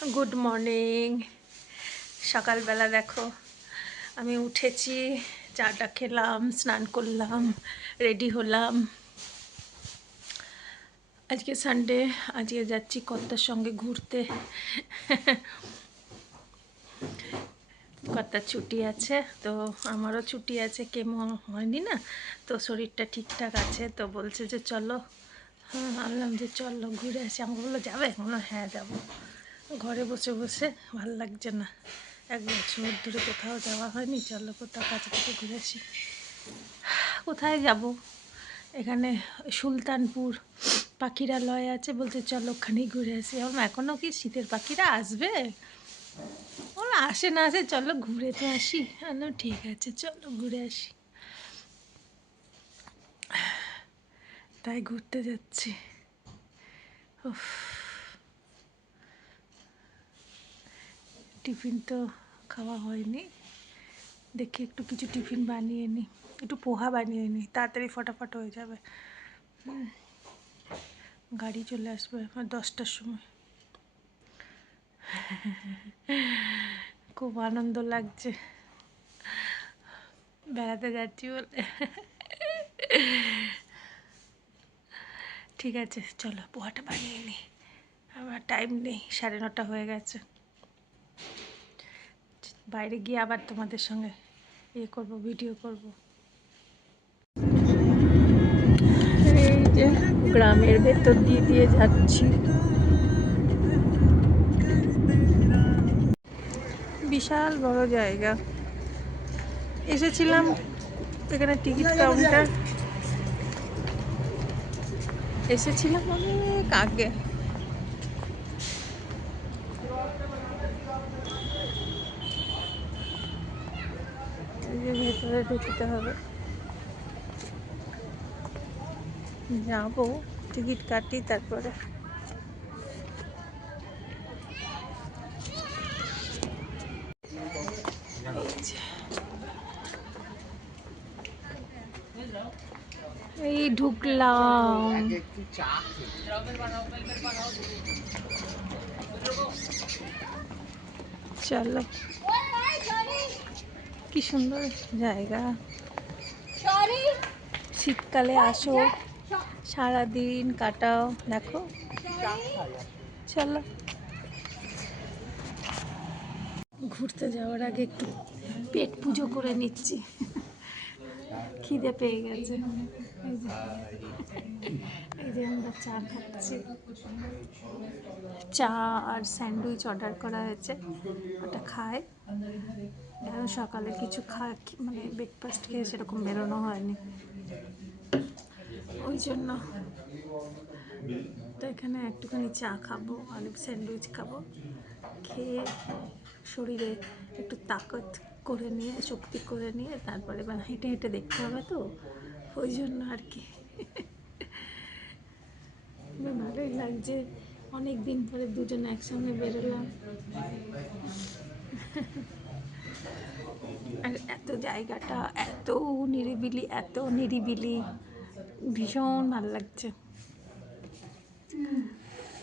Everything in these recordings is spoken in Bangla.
Good morning. সকালবেলা দেখো আমি উঠেছি, চাটা খেলাম, স্নান করলাম, রেডি হলাম। আজকে সানডে, আজকে যাচ্ছি কর্তার সঙ্গে ঘুরতে। কর্তার ছুটি আছে, তো আমারও ছুটি আছে, কেমো হয়নি না, তো শরীরটা ঠিকঠাক আছে, তো বলছে যে চলো। হ্যাঁ, বললাম যে চলো ঘুরে আসি। আমাকে বললো যাবে, বললাম হ্যাঁ যাবো। ঘরে বসে বসে ভাল লাগছে না, 1 বছর ধরে কোথাও যাওয়া হয়নি, চলো কোথাও কাছে থেকে ঘুরে আসি। কোথায় যাব, এখানে সুলতানপুর পাখিরালয় আছে, বলতে চলো ওখানেই ঘুরে আসি। আমার এখনও কি শীতের পাখিরা আসবে? ওরা আসে না আসে, চলো ঘুরে তো আসি। বললাম ঠিক আছে চলো ঘুরে আসি, তাই ঘুরতে যাচ্ছি। উফ, টিফিন তো খাওয়া হয়নি, দেখি একটু কিছু টিফিন বানিয়ে নিই, একটু পোহা বানিয়ে নিই, তাড়াতাড়ি ফটাফট হয়ে যাবে। গাড়ি চলে আসবে আমার 10টার সময়। খুব আনন্দ লাগছে বেড়াতে যাচ্ছি বলে। ঠিক আছে চলো পোহাটা বানিয়ে নিই, আমার টাইম নেই, 9:30 হয়ে গেছে। বাইরে গিয়ে আবার তোমাদের সঙ্গে করব, ভিডিও করব। এই যে গ্রামের ভেতর দিয়ে যাচ্ছি, বিশাল বড় জায়গা। এসেছিলাম এখানে টিকিট কাউন্টার, এসেছিলাম অনেক আগে। এই যে ভেতরে ঢুকতে হবে, যাবো, টিকিট কাটি তারপরে। এই ঢুকলাম, চলো। কি সুন্দর জায়গা, শীতকালে আসো, সারাদিন কাটাও, দেখো। চলো, ঘুরতে যাওয়ার আগে একটু পেট পুজো করে নিচ্ছি, খিদে পেয়ে গেছে। এই যে আমরা চা খাচ্ছি, চা আর স্যান্ডউইচ অর্ডার করা হয়েছে, ওটা খায়। এখন সকালে কিছু মানে ব্রেকফাস্ট খেয়ে সেরকম বেরোনো হয়নি, ওই জন্য তো এখানে একটুখানি চা খাবো আর স্যান্ডউইচ খাবো, খেয়ে শরীরে একটু তাকত করে নিয়ে, শক্তি করে নিয়ে, তারপরে এবার হেঁটে হেঁটে দেখতে হবে, তো ওই জন্য আর কি। ভালোই লাগছে, অনেক দিন পরে দুজনে একসঙ্গে বেরোলাম। আর এত জায়গাটা এত নিরিবিলি, এত নিরিবিলি, ভীষণ ভালো লাগছে।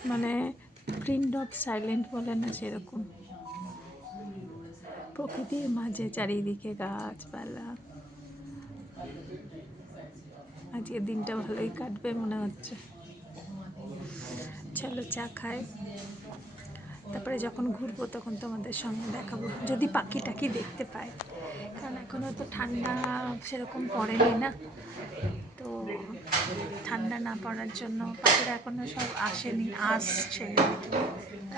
মানে প্রিন্ট অফ সাইলেন্ট বলে না, সেরকম প্রকৃতির মাঝে চারিদিকে গাছপালা। আজকের দিনটা ভালোই কাটবে মনে হচ্ছে। চলো চা খাই, তারপরে যখন ঘুরবো তখন তোমাদের সঙ্গে দেখাবো, যদি পাখি টাকি দেখতে পাই, কারণ এখনও তো ঠান্ডা সেরকম পড়েনি না, তো ঠান্ডা না পড়ার জন্য পাখিরা এখনও সব আসেনি, আসছে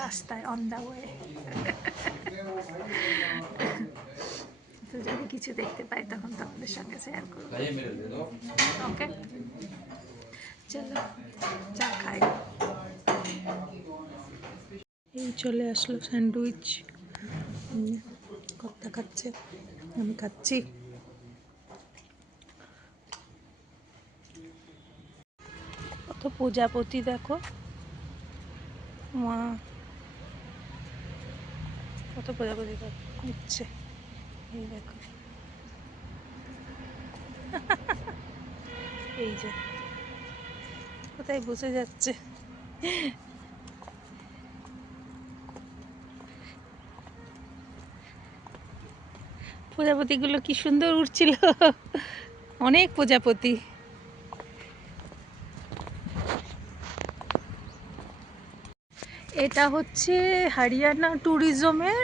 রাস্তায় অন দ্য ওয়ে। তো যদি কিছু দেখতে পাই তখন তোমাদের সঙ্গে শেয়ার করবো, ওকে? চলো চা খাই। এই চলে আসলো স্যান্ডউইচ, কর্তা খাচ্ছে, আমি খাচ্ছি। কত প্রজাপতি দেখো, মা কত প্রজাপতি উঠছে, এই দেখো। এই যে কোথায় বসে যাচ্ছে, প্রজাপতিগুলো কি সুন্দর উড়ছিল, অনেক প্রজাপতি। এটা হচ্ছে হরিয়ানা ট্যুরিজমের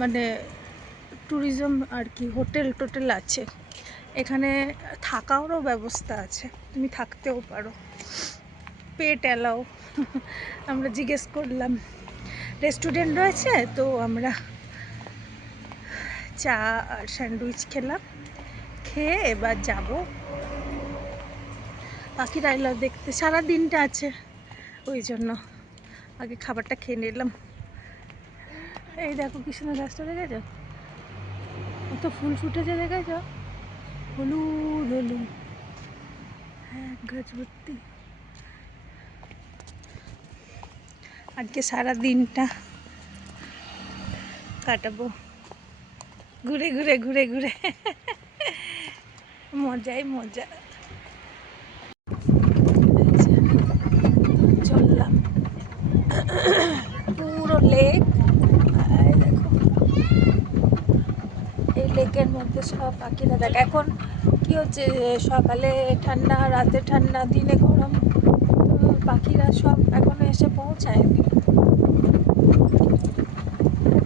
মানে ট্যুরিজম আর কি, হোটেল টোটেল আছে এখানে, থাকারও ব্যবস্থা আছে, তুমি থাকতেও পারো, পেট অ্যালাও। আমরা জিজ্ঞেস করলাম, রেস্টুরেন্ট রয়েছে, তো আমরা চা আর স্যান্ডউইচ খেলাম, খেয়ে এবার যাব পাখির আইলা দেখতে। সারা দিনটা আছে, ওই জন্য আগে খাবারটা খেয়ে নিলাম। এই দেখো কি সুন্দর গাছটা, দেখেছ কত ফুল ফুটেছে, দেখেছ হলুদ হলুদ, এক গাছ ভর্তি। আজকে সারা দিনটা কাটাবো ঘুরে ঘুরে ঘুরে ঘুরে, মজাই মজা। চললাম পুরো লেক, দেখো এই লেকের মধ্যে সব পাখিরা। দেখ এখন কি হচ্ছে, সকালে ঠান্ডা, রাতে ঠান্ডা, দিনে গরম, পাখিরা সব এখনো এসে পৌঁছায়নি,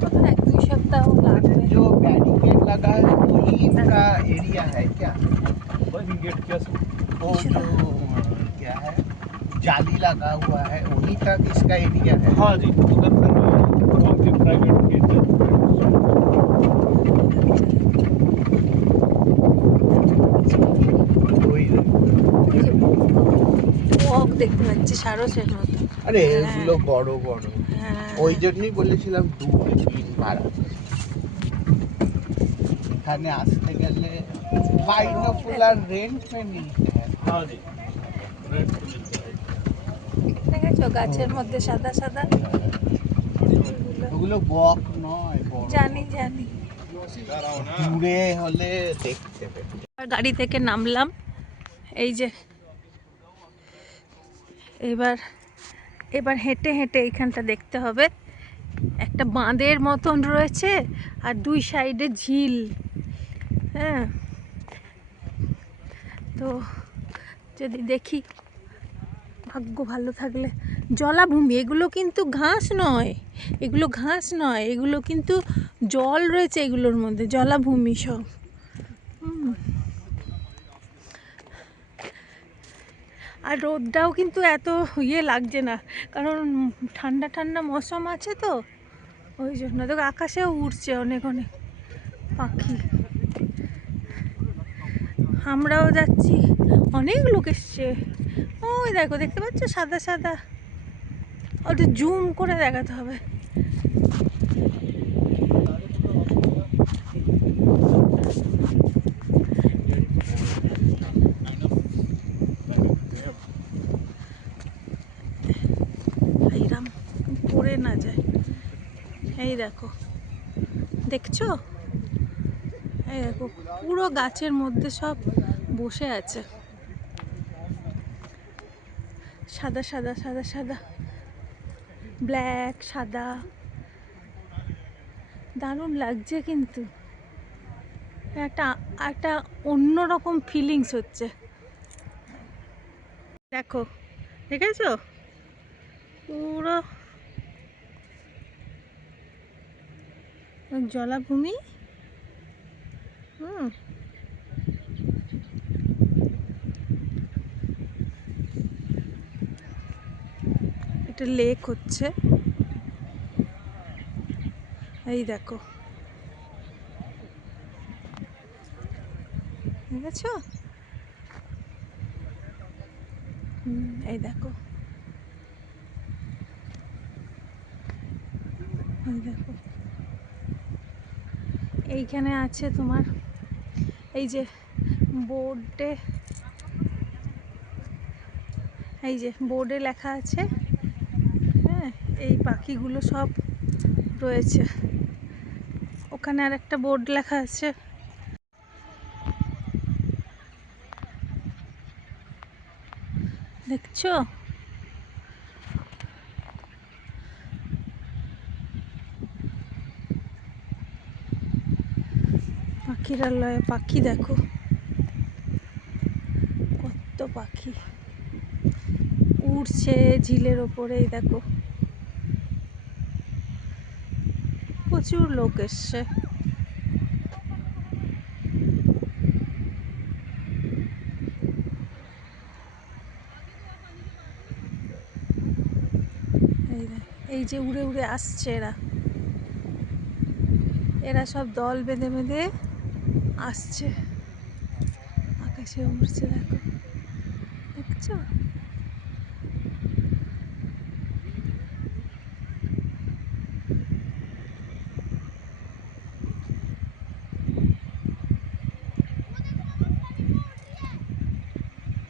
तो 1-2 सप्ताह लागবে। जो बैरिकेड लगा है वही इनका एरिया है क्या? गेट क्या वो जो क्या है जाली लगा हुआ है वहीं तक इसका एरिया है? हाँ जी, उधर से प्राइवेट गेट है। ওক দেখতে পাচ্ছি সারসের মতো। আরে এগুলো বড় বড়, ওই জন্যই বলেছিলাম 2-3 ভাড়া। এখানে আসতে গেলে बाइनोकुलर रेंट में मिलते हैं। हाँ जी, रेंट पे मिलता है। দেখেছো গাছের মধ্যে সাদা সাদা, ওগুলো বক নয়, বড় জানি জানি। দূরে হলে দেখতে পেতে। গাড়ি থেকে নামলাম, এই যে এবার এবার হেঁটে হেঁটে এইখানটা দেখতে হবে, একটা বাঁধের মতন রয়েছে আর 2 সাইডে ঝিল। হ্যাঁ, তো যদি দেখি, ভাগ্য ভালো থাকলে, জলাভূমি, এগুলো কিন্তু ঘাস নয়, এগুলো ঘাস নয়, এগুলো কিন্তু জল রয়েছে এগুলোর মধ্যে, জলাভূমি সব। আর রোদটাও কিন্তু এত ইয়ে লাগছে না, কারণ ঠান্ডা ঠান্ডা মৌসুম আছে তো, ওই জন্য। দেখো আকাশেও উড়ছে অনেক অনেক পাখি, আমরাও যাচ্ছি, অনেক লোক এসছে। ওই দেখো, দেখতে পাচ্ছ সাদা সাদা, ওদের জুম করে দেখাতে হবে। এইরাম পড়ে না যায়, এই দেখো, দেখছো, এই দেখো পুরো গাছের মধ্যে সব বসে আছে, সাদা সাদা সাদা সাদা, ব্ল্যাক সাদা, দারুণ লাগছে কিন্তু, একটা একটা অন্যরকম ফিলিংস হচ্ছে। দেখো, দেখেছো পুরো জলাভূমি। এটা লেক হচ্ছে, এই দেখো, দেখেছো, এই দেখো, এই দেখো, এইখানে আছে তোমার, এই যে বোর্ডে, এই যে বোর্ডে লেখা আছে, হ্যাঁ, এই পাখিগুলো সব রয়েছে, ওখানে আর একটা বোর্ড লেখা আছে। দেখছো, পাখিরালয়ে পাখি দেখো, কত পাখি উড়ছে ঝিলের ওপরেই দেখো, প্রচুর লোক এসছে। এই যে উড়ে উড়ে আসছে এরা, এরা সব দল বেঁধে বেঁধে আসছে, আকাশে উড়ছে দেখো, দেখছো?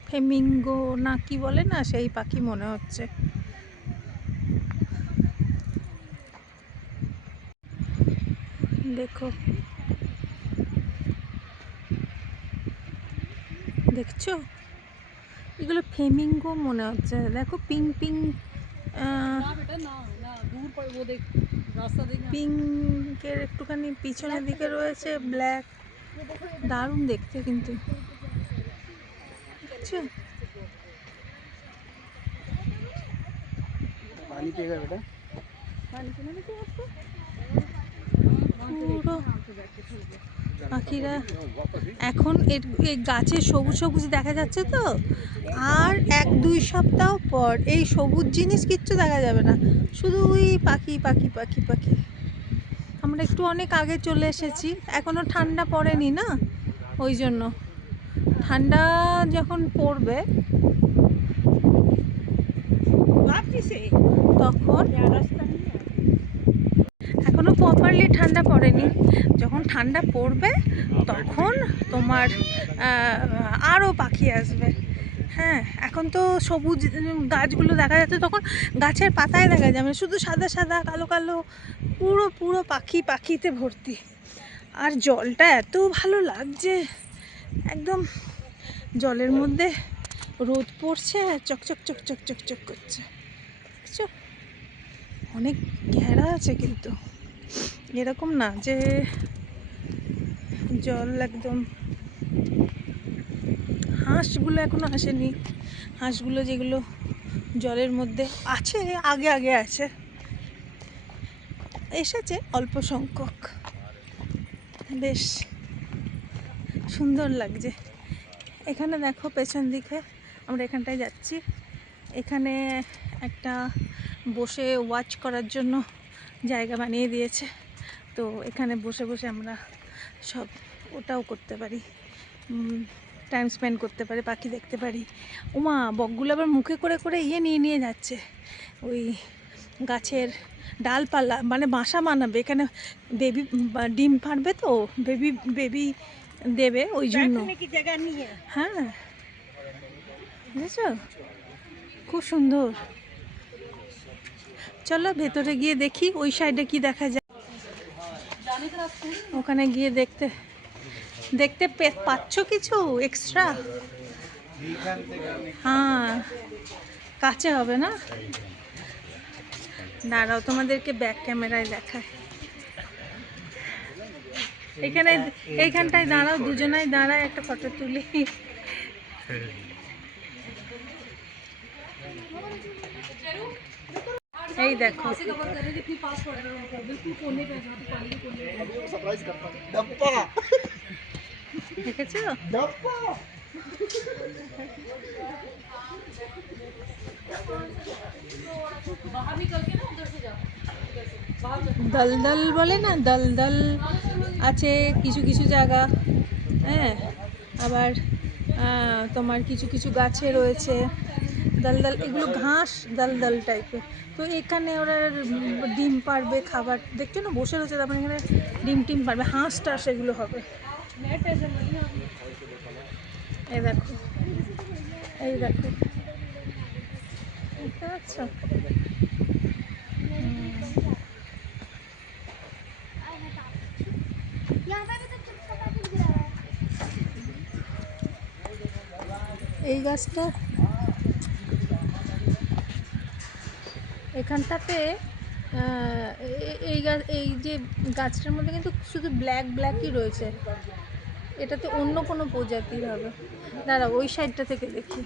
ফ্লেমিঙ্গো না কি বলে না, সেই পাখি মনে হচ্ছে। দেখো, দেখছো, এগুলো ফ্লেমিঙ্গো মনে হচ্ছে। দেখো পিঙ্ক পিঙ্ক, পিঙ্কের একটুখানি পিছনের দিকে রয়েছে ব্ল্যাক, দারুণ দেখতে কিন্তু, দেখছো? पानी पिएगा बेटा? পুরো পাখিরা এখন এই গাছে সবুজ সবুজ দেখা যাচ্ছে তো, আর 1-2 সপ্তাহ পর এই সবুজ জিনিস কিচ্ছু দেখা যাবে না, শুধু ওই পাখি পাখি পাখি পাখি। আমরা একটু অনেক আগে চলে এসেছি, এখনো ঠান্ডা পড়েনি না, ওই জন্য। ঠান্ডা যখন পড়বে তখন, এখনো প্রপারলি ঠান্ডা পড়েনি, যখন ঠান্ডা পড়বে তখন তোমার আরও পাখি আসবে। হ্যাঁ, এখন তো সবুজ গাছগুলো দেখা যাচ্ছে, তখন গাছের পাতায় দেখা যাবে শুধু সাদা সাদা কালো কালো, পুরো পুরো পাখি পাখিতে ভর্তি। আর জলটা এত ভালো লাগছে, একদম জলের মধ্যে রোদ পড়ছে, চকচক চকচক চকচক করছে, বুঝছো? অনেক ঘেরা আছে কিন্তু, এরকম না যে জল একদম। হাঁসগুলো এখনো আসেনি, হাঁসগুলো যেগুলো জলের মধ্যে আছে আগে আগে আছে, এসেছে অল্প সংখ্যক। বেশ সুন্দর লাগছে। এখানে দেখো পেছন দিকে, আমরা এখানটায় যাচ্ছি, এখানে একটা বসে ওয়াচ করার জন্য জায়গা বানিয়ে দিয়েছে, তো এখানে বসে বসে আমরা সব ওটাও করতে পারি, টাইম স্পেন্ড করতে পারি, পাখি দেখতে পারি। ওমা, বকগুলো আবার মুখে করে করে নিয়ে নিয়ে যাচ্ছে ওই গাছের ডালপালা, মানে বাসা বানাবে এখানে, বেবি ডিম পারবে তো, বেবি বেবি দেবে ওই জন্য। হ্যাঁ, বুঝেছ, খুব সুন্দর। চলো ভেতরে গিয়ে দেখি ওই সাইডে কি দেখা যায়, ওখানে গিয়ে দেখতে দেখতে পাচ্ছ কিছু এক্সট্রা? হ্যাঁ, কাছে হবে না, দাঁড়াও তোমাদেরকে ব্যাক ক্যামেরায় দেখায়। এখানে এইখানটায় দাঁড়াও, দুজনাই দাঁড়ায়, একটা ফটো তুলি। এই দেখো, দেখেছো? দলদল বলে না, দলদল আছে কিছু কিছু জায়গা। হ্যাঁ, আবার তোমার কিছু কিছু গাছে রয়েছে দলদল, এগুলো ঘাস দলদল টাইপের। তো এখানে ওরা ডিম পারবে, খাবার দেখছো না বসে রয়েছে, তারপরে এখানে ডিম টিম পারবে, হাঁস টাস এগুলো হবে। এই দেখো, এই দেখো, বুঝতে পারছো? এই গাছটা, এখানটাতে এই গাছ, এই যে গাছটার মধ্যে কিন্তু শুধু ব্ল্যাক ব্ল্যাকই রয়েছে, এটাতে অন্য কোনো প্রজাতির হবে। দাঁড়া, ওই সাইডটা থেকে দেখি,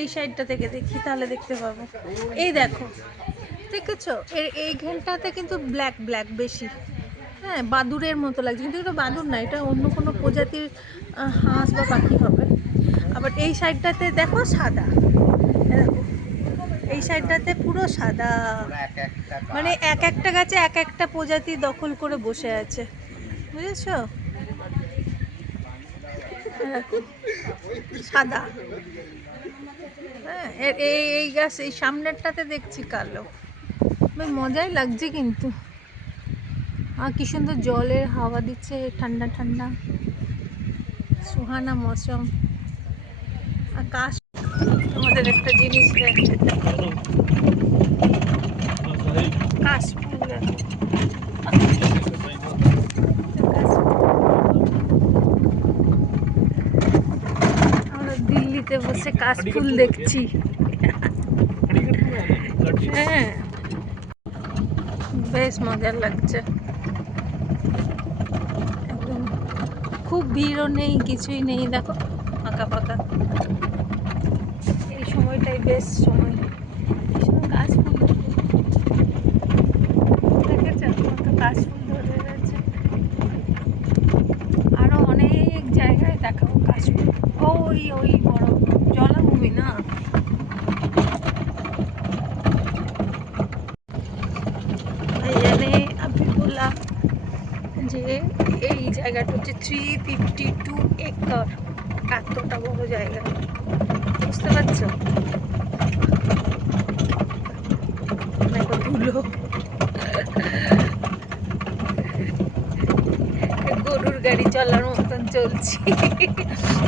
এই সাইডটা থেকে দেখি, তাহলে দেখতে পাবো। এই দেখো, দেখেছো, এইখানটাতে কিন্তু ব্ল্যাক ব্ল্যাক বেশি। হ্যাঁ, বাদুড়ের মতো লাগছে, কিন্তু এটা বাদুড় না, এটা অন্য কোনো প্রজাতির হাঁস বা পাখি হবে। আবার এই সাইডটাতে দেখো সাদা, দেখো এই সাইডটাতে পুরো সাদা, মানে এক একটা গাছে এক একটা প্রজাতি দখল করে বসে আছে, বুঝেছো? সাদা, হ্যাঁ, এই গাছ এই সামনেরটাতে দেখছি কালো। বেশ মজাই লাগছে কিন্তু। আর কি সুন্দর জলের হাওয়া দিচ্ছে, ঠান্ডা ঠান্ডা, সুহানা মৌসুম। আকাশ, আমাদের একটা জিনিস কাশফুল, আমরা দিল্লিতে বসে কাশফুল দেখছি। হ্যাঁ, বেশ মজার লাগছে। একদম খুব ভিড়ও নেই, কিছুই নেই, দেখো ফাঁকা ফাঁকা। এই সময়টাই বেশ সময়, কাশফুল দেখেছো, কত কাশফুল ধরে রয়েছে। আরো অনেক জায়গায় দেখাবো কাশফুল। ওই ওই বড় জলাভূমি না, আমি বললাম যে এই জায়গাটা হচ্ছে 352 একর, এতটা বড় জায়গা, বুঝতে পারছো? দেখো ধুলো, গরুর গাড়ি চলার মতন চলছি।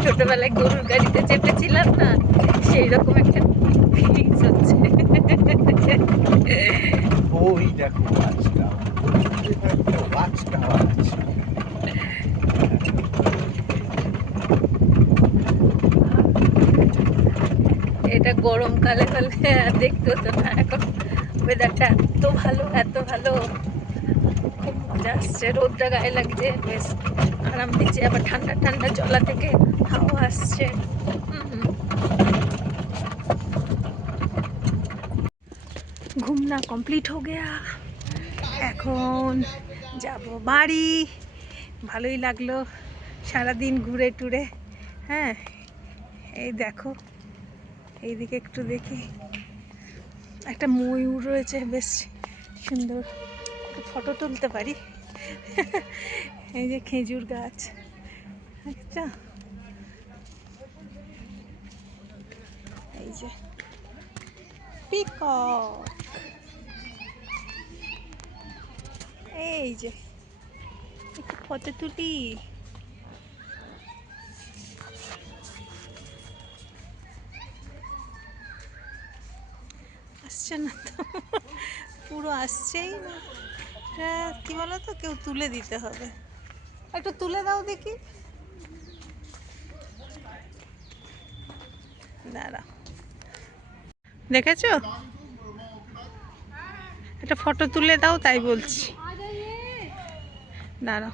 ছোটবেলায় গরুর গাড়িতে চেপেছিলাম না, সেই রকম একটা ফিলিংস হচ্ছে। ওই দেখো ওয়াচ টাওয়ার আছে। এটা গরমকালে হলে দেখতে হতো না, এখন ওয়েদারটা এত ভালো, এত ভালো, খুব মজা আসছে। রোদটা গায়ে লাগছে, বেশ আরাম দিচ্ছে। আবার ঠান্ডা ঠান্ডা জলা থেকে হাওয়া আসছে। ঘুমনা কমপ্লিট হো গেয়া, এখন যাব বাড়ি। ভালোই লাগলো সারাদিন ঘুরে টুরে। হ্যাঁ, এই দেখো, এইদিকে একটু দেখি, একটা ময়ূর রয়েছে, বেশ সুন্দর, একটু ফটো তুলতে পারি। এই যে খেজুর গাছ, আচ্ছা, এই যে পিকক, এই যে একটু ফটো তুলি। আসছে না তো, পুরো আসছেই না। কি বলো তো, কেউ তুলে দিতে হবে, একটু তুলে দাও দেখি। দাঁড়া, দেখেছো, একটা ফটো তুলে দাও, তাই বলছি, দাঁড়াও।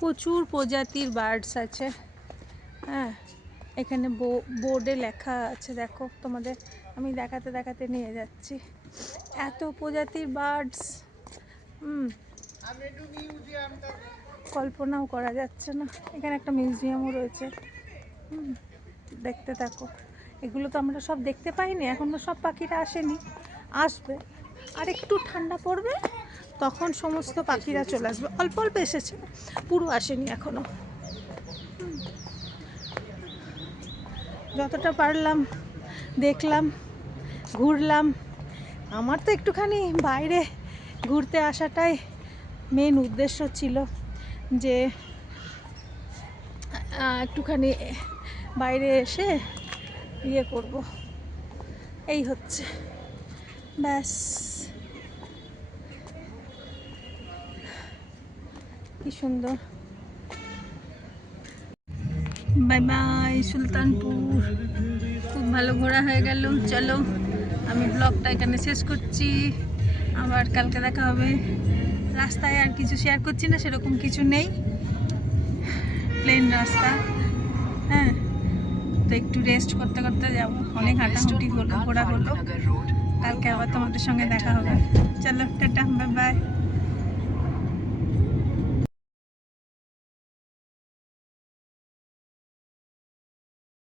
প্রচুর প্রজাতির বার্ডস আছে। হ্যাঁ, এখানে বোর্ডে লেখা আছে, দেখো তোমাদের আমি দেখাতে দেখাতে নিয়ে যাচ্ছি। এত প্রজাতির বার্ডস, কল্পনাও করা যাচ্ছে না। এখানে একটা মিউজিয়ামও রয়েছে, দেখতে থাকো। এগুলো তো আমরা সব দেখতে পাইনি, এখনো সব পাখিরা আসেনি, আসবে। আর একটু ঠান্ডা পড়বে, তখন সমস্ত পাখিরা চলে আসবে। অল্প অল্প এসেছে, পুরো আসেনি এখনো। যতটা পারলাম দেখলাম, ঘুরলাম। আমার তো একটুখানি বাইরে ঘুরতে আসাটাই মেন উদ্দেশ্য ছিল, যে একটুখানি বাইরে এসে ইয়ে করব, এই হচ্ছে, ব্যাস। কি সুন্দর। বাই বাই সুলতানপুর, খুব ভালো ঘোরা হয়ে গেল। চলো, আমি ব্লগটা এখানে শেষ করছি। আবার কালকে দেখা হবে। রাস্তায় আর কিছু শেয়ার করছি না, সেরকম কিছু নেই, প্লেন রাস্তা। হ্যাঁ, তো একটু রেস্ট করতে করতে যাব। অনেক হাঁটাহুটি হলো, ঘোরা হলো। কালকে আবার তোমাদের সঙ্গে দেখা হবে। চলো টাটা, বাই বাই।